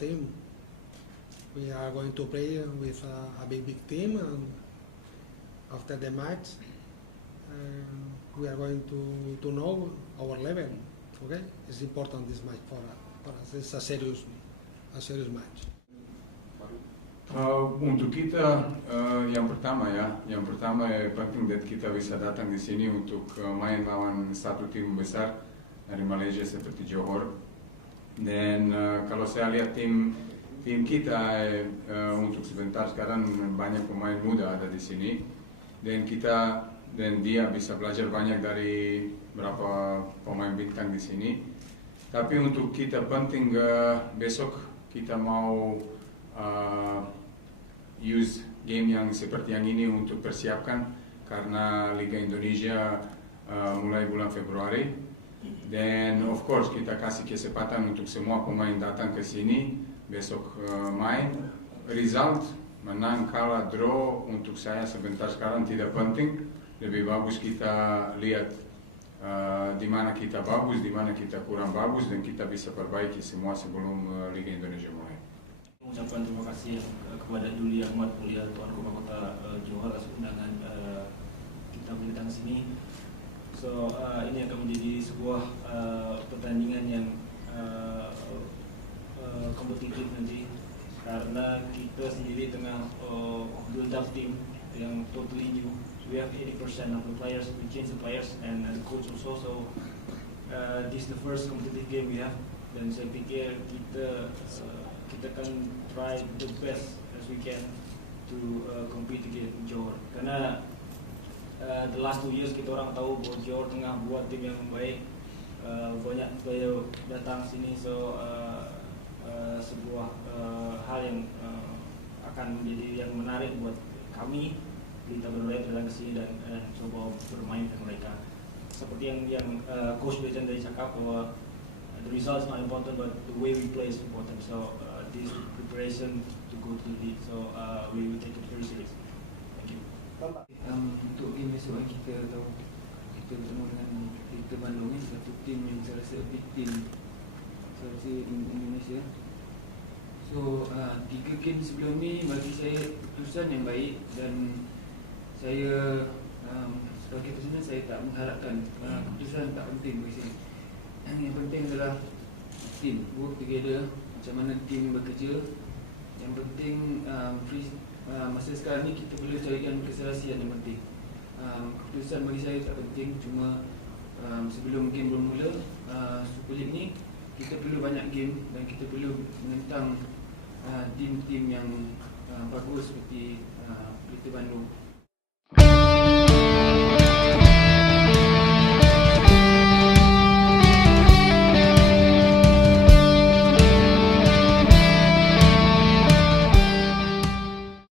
team. We are going to play with a big team, and after the match, we are going to know our level. Okay, it's important this match for us. It's a serious match. Untuk kita yang pertama penting that kita bisa datang di sini untuk main lawan satu tim besar dari Malaysia seperti Johor. Dan kalau saya lihat tim kita untuk sebentar sekarang banyak pemain muda ada di sini, dan dia bisa belajar banyak dari beberapa pemain bintang di sini. Tapi untuk kita penting besok kita mau use game yang seperti yang ini untuk persiapkan, karena Liga Indonesia mulai bulan Februari. Dan of course kita kasih kesempatan untuk semua pemain datang ke sini besok main. Result, menang, kalah, draw, untuk saya sebentar sekarang tidak penting. Lebih bagus kita lihat di mana kita bagus, di mana kita kurang bagus, dan kita bisa perbaiki semua sebelum Liga Indonesia mulai. Mengucapkan terima kasih kepada Duli Ahmad, Mulia Tuan Rumah Kota Johor atas undangan kita datang ke sini. So ini akan menjadi sebuah pertandingan yang kompetitif nanti, karena kita sendiri tengah build up team yang totally new. We have 80% of the players, we change the players and the coach also. So this is the first competitive game we have, dan saya pikir kita akan try the best as we can to compete against Johor. Karena the last 2 years kita orang tahu bahwa Johor tengah buat tim yang baik, banyak player datang sini, so sebuah hal yang akan menjadi yang menarik buat kami. Kita berlayar datang ke sini dan coba bermain dengan mereka. Seperti yang Coach Bejan tadi cakap bahwa the result is not important, but the way we play is important. So this preparation to go to the league, so we will take it very seriously. Thank you. Untuk game besok kita tahu kita bertemu dengan Pelita Bandung, satu tim yang saya rasa big team Indonesia. So 3 game sebelum ni bagi saya keputusan yang baik, dan saya sebagai pesenang saya tak mengharapkan keputusan tak penting bagi saya. Yang penting adalah team, work together, macam mana tim bekerja. Yang penting masa sekarang ni kita perlu carikan keserasian yang penting. Keputusan bagi saya tak penting, cuma sebelum game bermula Super League ni kita perlu banyak game, dan kita perlu menentang tim-tim yang bagus seperti Pelita Bandung.